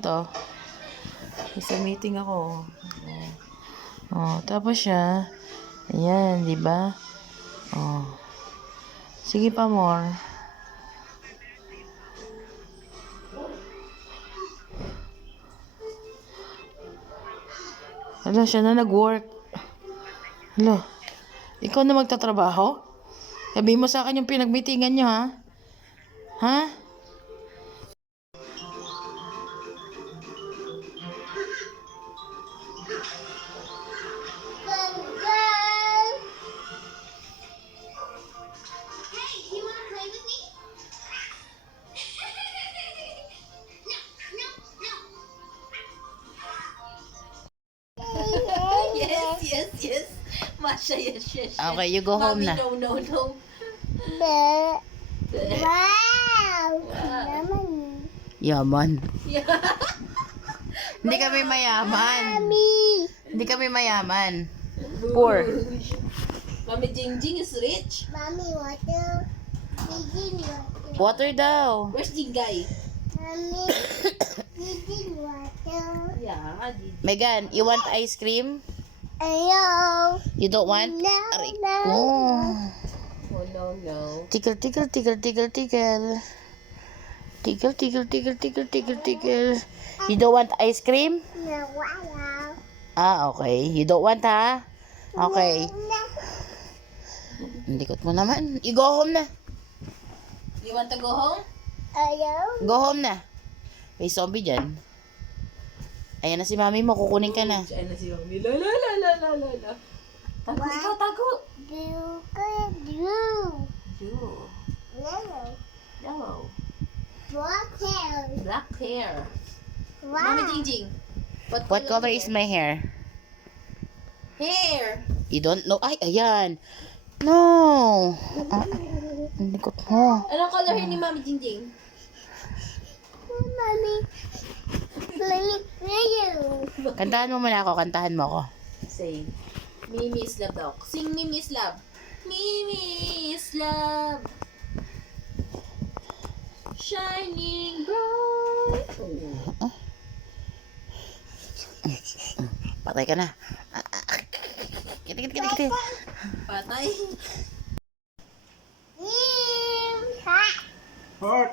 to. Isa meeting ako. Oh, tapos siya. Ayan, di ba? Oh. Sige pa, more. Hala, siya na nag-work. Hala, ikaw na magtatrabaho? Sabihin mo sa akin yung pinag-meetingan nyo, ha? Ha? Yes. Masha, yes. Okay, you go home na. No. Wow! Yaman. Yeah. Hindi kami mayaman. Mommy! Hindi kami mayaman. Poor. Mami Jingjing is rich. Mommy, water. Eating water. Water daw. Where's Jingay? Mommy, eating water. Yeah, Megan, you want ice cream? Ayo. You don't want? No, Aray no. ko. Oh, no. Tickle. Tickle. You don't want ice cream? No, wow. Ah, okay. You don't want, ha? Okay. No. Hindi ko mo naman. You go home na. You want to go home? Ayo. Go home na. May zombie dyan. Ayan na si mami mo. Kukunin ka na. Siya na si Mami. La. Tago, ikaw, tago. Do. You. Yellow. Yellow. Black hair. Black hair. Wow. Mami Jingjing. What color is my hair? Hair. You don't know? Ay, ayan. No. Ah, ang likot mo. Anong color hair ni Mami Jingjing? Mommy. Yellow. Kantahan mo muna ako. Kantahan mo ako. Say, Mimi is love daw. Sing Mimi is love. Mimi is love. Shining bright. Patay ka na. Kiti. Patay. Hot. Hot.